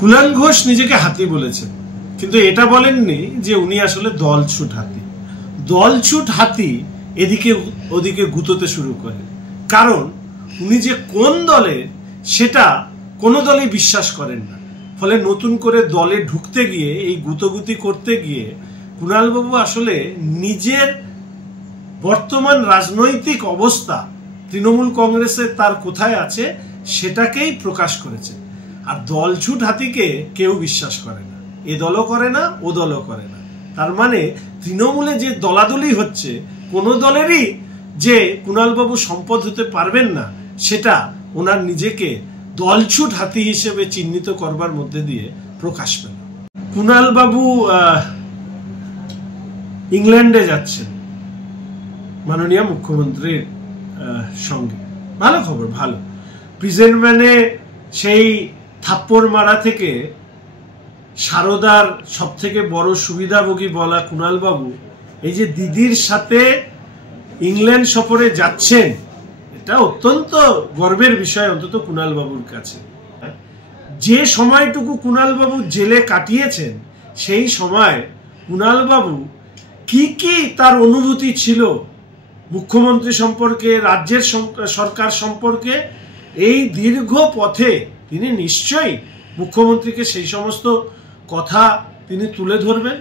কুণাল ঘোষ নিজেকে হাতি বলেছেন, কিন্তু এটা বলেননি যে উনি আসলে দলছুট হাতি। দলছুট হাতি এদিকে ওদিকে গুতোতে শুরু করে, কারণ উনি যে কোন দলের সেটা কোনো দলই বিশ্বাস করেন না। ফলে নতুন করে দলে ঢুকতে গিয়ে, এই গুতোগুতি করতে গিয়ে কুণালবাবু আসলে নিজের বর্তমান রাজনৈতিক অবস্থা, তৃণমূল কংগ্রেসে তার কোথায় আছে সেটাকেই প্রকাশ করেছে। আর দলছুট হাতিকে কেউ বিশ্বাস করে না, এ দলও করে না, ও দলও করে না। তার মানে তৃণমূলে যে দলাদলি হচ্ছে, কোনো দলেরই যে কুণালবাবু সম্পদ হতে পারবেন না সেটা ওনার নিজেকে দলছুট হাতি হিসেবে চিহ্নিত করবার মধ্যে দিয়ে প্রকাশ পেল। কুণালবাবু ইংল্যান্ডে যাচ্ছেন মাননীয় মুখ্যমন্ত্রীর সঙ্গে। ভালো খবর, ভালো। প্রিজেন্ট ম্যানে সেই থাপ্পড় মারা থেকে সারদার সব থেকে বড় সুবিধাভোগী বলা কুণালবাবু এই যে দিদির সাথে ইংল্যান্ড সফরে যাচ্ছেন, এটা অত্যন্ত গর্বের বিষয়, অন্তত কুণালবাবুর কাছে। যে সময়টুকু কুণালবাবু জেলে কাটিয়েছেন, সেই সময় কুণালবাবু কি কি তার অনুভূতি ছিল মুখ্যমন্ত্রী সম্পর্কে, রাজ্যের সরকার সম্পর্কে, এই দীর্ঘ পথে তিনি নিশ্চয়ই মুখ্যমন্ত্রীকে সেই সমস্ত কথা তিনি তুলে ধরবেন।